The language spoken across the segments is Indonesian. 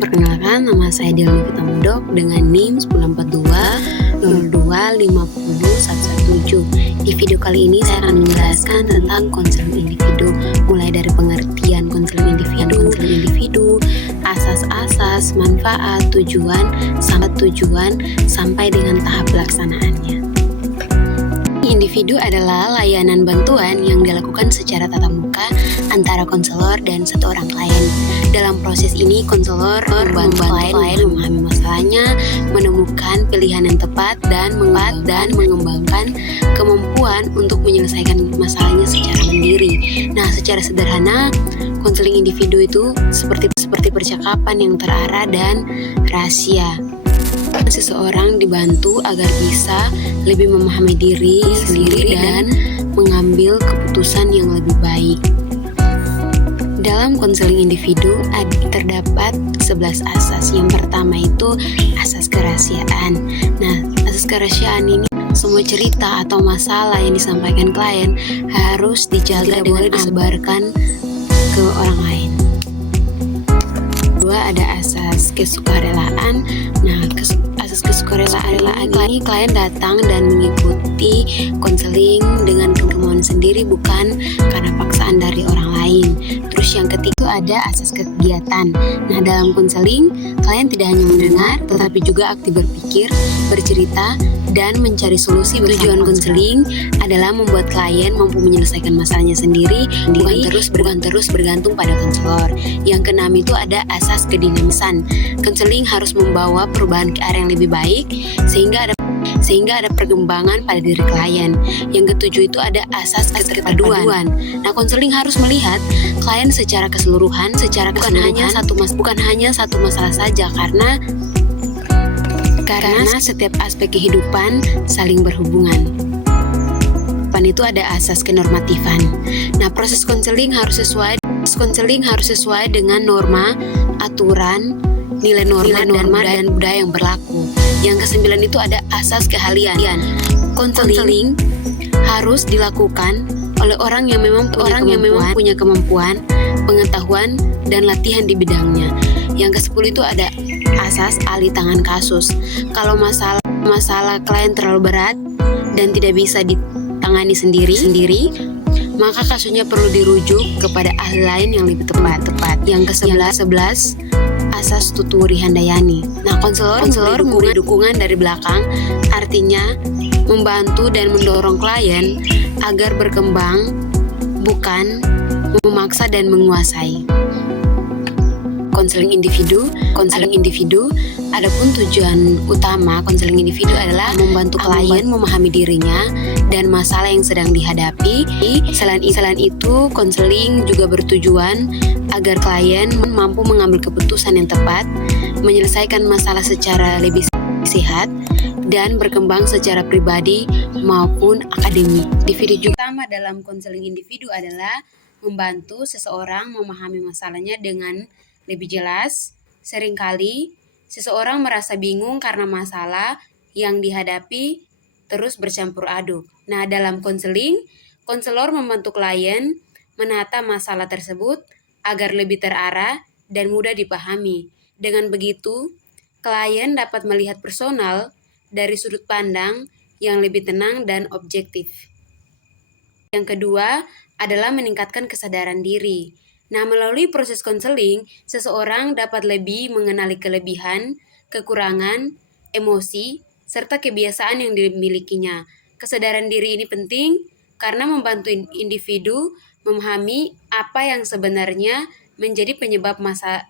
Perkenalkan, nama saya Delmi Fitamudok dengan NIM 1042 02 50 117. Di video kali ini saya akan menjelaskan tentang konseling individu, mulai dari pengertian konseling individu, asas-asas, manfaat, tujuan, sampai dengan tahap pelaksanaannya. Individu adalah layanan bantuan yang dilakukan secara tatap muka antara konselor dan satu orang klien. Dalam proses ini, konselor membantu klien memahami masalahnya, menemukan pilihan yang tepat, dan mengembangkan kemampuan untuk menyelesaikan masalahnya secara mandiri. Nah, secara sederhana, konseling individu itu seperti percakapan yang terarah dan rahasia. Seseorang dibantu agar bisa lebih memahami diri sendiri dan mengambil keputusan yang lebih baik. Dalam konseling individu terdapat 11 asas. Yang pertama itu asas kerahasiaan. Nah, asas kerahasiaan ini semua cerita atau masalah yang disampaikan klien harus dijaga dengan disebarkan ke orang lain. Kedua, ada asas kesukarelaan. Nah, asas kesukarelaan ini klien datang dan mengikuti konseling dengan kemauan sendiri, bukan karena paksaan dari orang lain. Terus yang ketiga ada asas kegiatan. Nah, dalam konseling klien tidak hanya mendengar tetapi juga aktif berpikir, bercerita, dan mencari solusi. Tujuan konseling adalah membuat klien mampu menyelesaikan masalahnya sendiri, bukan terus bergantung pada konselor. Yang keenam itu ada asas kedinamisan. Konseling harus membawa perubahan ke arah yang lebih baik sehingga ada perkembangan pada diri klien. Yang ketujuh itu ada asas keterpaduan. Nah, konseling harus melihat klien secara keseluruhan, bukan hanya satu masalah saja, karena setiap aspek kehidupan saling berhubungan. Itu ada asas kenormatifan. Nah, proses konseling harus sesuai dengan norma, aturan, nilai norma dan budaya yang berlaku. Yang kesembilan itu ada asas keahlian. Konseling harus dilakukan oleh orang yang memang punya kemampuan, pengetahuan, dan latihan di bidangnya. Yang ke-10 itu ada asas alih tangan kasus. Kalau masalah klien terlalu berat dan tidak bisa ditangani sendiri, maka kasusnya perlu dirujuk kepada ahli lain yang lebih tepat. Yang ke-11 asas tuturi handayani. Nah, konselor memberi dukungan dari belakang, artinya membantu dan mendorong klien agar berkembang, bukan memaksa dan menguasai. Konseling individu. Adapun tujuan utama konseling individu adalah membantu klien memahami dirinya dan masalah yang sedang dihadapi. Selain itu, konseling juga bertujuan agar klien mampu mengambil keputusan yang tepat, menyelesaikan masalah secara lebih sehat, dan berkembang secara pribadi maupun akademik. Individu utama dalam konseling individu adalah membantu seseorang memahami masalahnya dengan lebih jelas. Seringkali seseorang merasa bingung karena masalah yang dihadapi terus bercampur aduk. Nah, dalam konseling, konselor membantu klien menata masalah tersebut agar lebih terarah dan mudah dipahami. Dengan begitu, klien dapat melihat personal dari sudut pandang yang lebih tenang dan objektif. Yang kedua adalah meningkatkan kesadaran diri. Nah, melalui proses konseling, seseorang dapat lebih mengenali kelebihan, kekurangan, emosi, serta kebiasaan yang dimilikinya. Kesadaran diri ini penting karena membantu individu memahami apa yang sebenarnya menjadi penyebab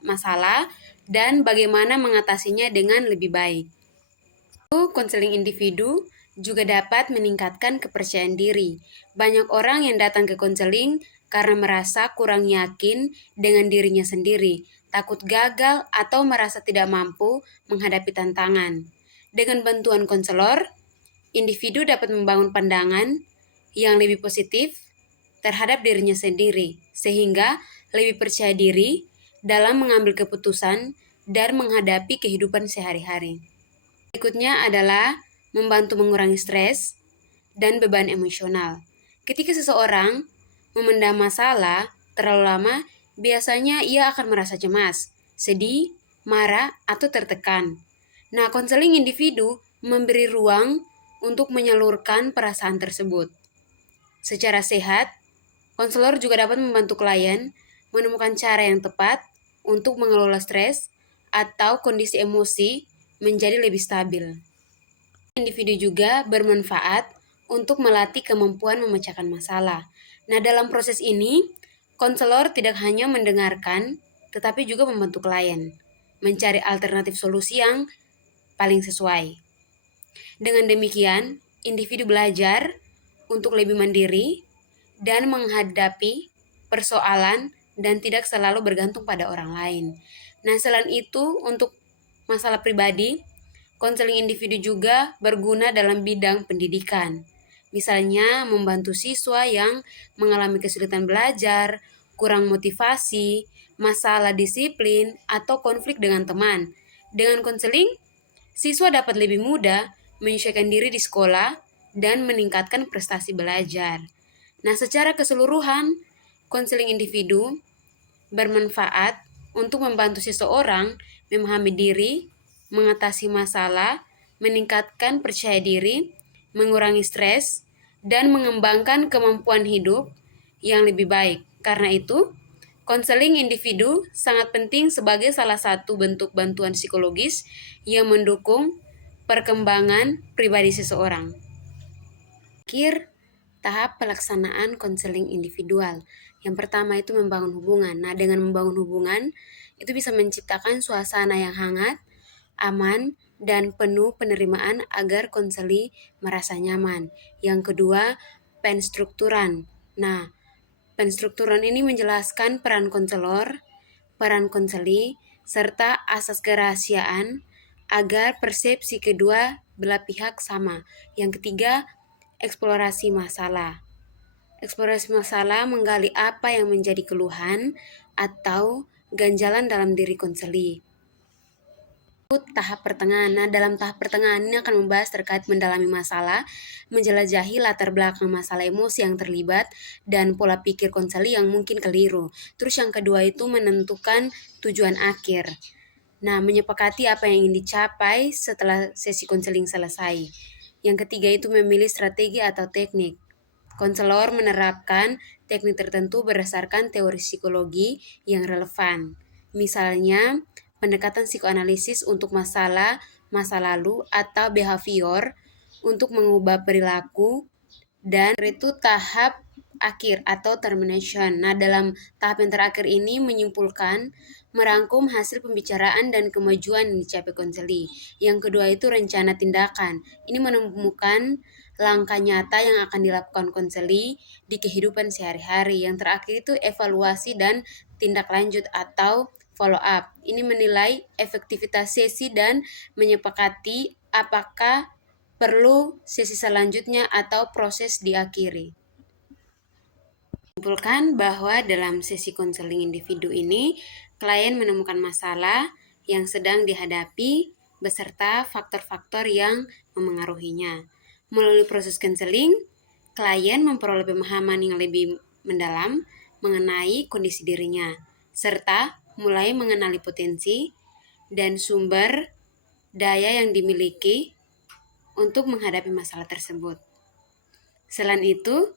masalah dan bagaimana mengatasinya dengan lebih baik. Konseling individu juga dapat meningkatkan kepercayaan diri. Banyak orang yang datang ke konseling karena merasa kurang yakin dengan dirinya sendiri, takut gagal, atau merasa tidak mampu menghadapi tantangan. Dengan bantuan konselor, individu dapat membangun pandangan yang lebih positif terhadap dirinya sendiri, sehingga lebih percaya diri dalam mengambil keputusan dan menghadapi kehidupan sehari-hari. Berikutnya adalah membantu mengurangi stres dan beban emosional. Ketika seseorang memendam masalah terlalu lama, biasanya ia akan merasa cemas, sedih, marah, atau tertekan. Nah, konseling individu memberi ruang untuk menyalurkan perasaan tersebut. Secara sehat, konselor juga dapat membantu klien menemukan cara yang tepat untuk mengelola stres atau kondisi emosi menjadi lebih stabil. Individu juga bermanfaat untuk melatih kemampuan memecahkan masalah. Nah, dalam proses ini, konselor tidak hanya mendengarkan, tetapi juga membantu klien mencari alternatif solusi yang paling sesuai. Dengan demikian, individu belajar untuk lebih mandiri dan menghadapi persoalan dan tidak selalu bergantung pada orang lain. Nah, selain itu, untuk masalah pribadi, konseling individu juga berguna dalam bidang pendidikan. Misalnya, membantu siswa yang mengalami kesulitan belajar, kurang motivasi, masalah disiplin, atau konflik dengan teman. Dengan konseling, siswa dapat lebih mudah menyesuaikan diri di sekolah dan meningkatkan prestasi belajar. Nah, secara keseluruhan, konseling individu bermanfaat untuk membantu seseorang memahami diri, mengatasi masalah, meningkatkan percaya diri, mengurangi stres, dan mengembangkan kemampuan hidup yang lebih baik. Karena itu, konseling individu sangat penting sebagai salah satu bentuk bantuan psikologis yang mendukung perkembangan pribadi seseorang. Akhir tahap pelaksanaan konseling individual. Yang pertama itu membangun hubungan. Nah, dengan membangun hubungan, itu bisa menciptakan suasana yang hangat, aman, dan penuh penerimaan agar konseli merasa nyaman. Yang kedua, penstrukturan. Nah, penstrukturan ini menjelaskan peran konselor, peran konseli, serta asas kerahasiaan agar persepsi kedua belah pihak sama. Yang ketiga, eksplorasi masalah. Eksplorasi masalah menggali apa yang menjadi keluhan atau ganjalan dalam diri konseli. Tahap pertengahan. Nah, dalam tahap pertengahan ini akan membahas terkait mendalami masalah, menjelajahi latar belakang masalah emosi yang terlibat, dan pola pikir konseli yang mungkin keliru. Terus yang kedua itu menentukan tujuan akhir. Nah, menyepakati apa yang ingin dicapai setelah sesi konseling selesai. Yang ketiga itu memilih strategi atau teknik. Konselor menerapkan teknik tertentu berdasarkan teori psikologi yang relevan. Misalnya, pendekatan psikoanalisis untuk masalah masa lalu atau behavior untuk mengubah perilaku, dan itu tahap akhir atau termination. Nah, dalam tahap yang terakhir ini menyimpulkan, merangkum hasil pembicaraan dan kemajuan yang dicapai konseli. Yang kedua itu rencana tindakan. Ini menemukan langkah nyata yang akan dilakukan konseli di kehidupan sehari-hari. Yang terakhir itu evaluasi dan tindak lanjut atau follow up. Ini menilai efektivitas sesi dan menyepakati apakah perlu sesi selanjutnya atau proses diakhiri. Simpulkan bahwa dalam sesi konseling individu ini, klien menemukan masalah yang sedang dihadapi beserta faktor-faktor yang memengaruhinya. Melalui proses konseling, klien memperoleh pemahaman yang lebih mendalam mengenai kondisi dirinya, serta mulai mengenali potensi dan sumber daya yang dimiliki untuk menghadapi masalah tersebut. Selain itu,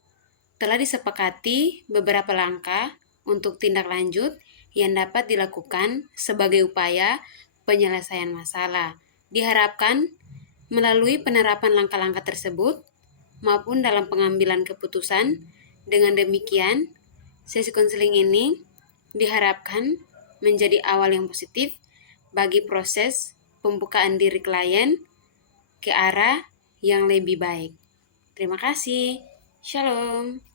telah disepakati beberapa langkah untuk tindak lanjut yang dapat dilakukan sebagai upaya penyelesaian masalah. Diharapkan melalui penerapan langkah-langkah tersebut maupun dalam pengambilan keputusan, dengan demikian sesi konseling ini diharapkan menjadi awal yang positif bagi proses pembukaan diri klien ke arah yang lebih baik. Terima kasih. Shalom.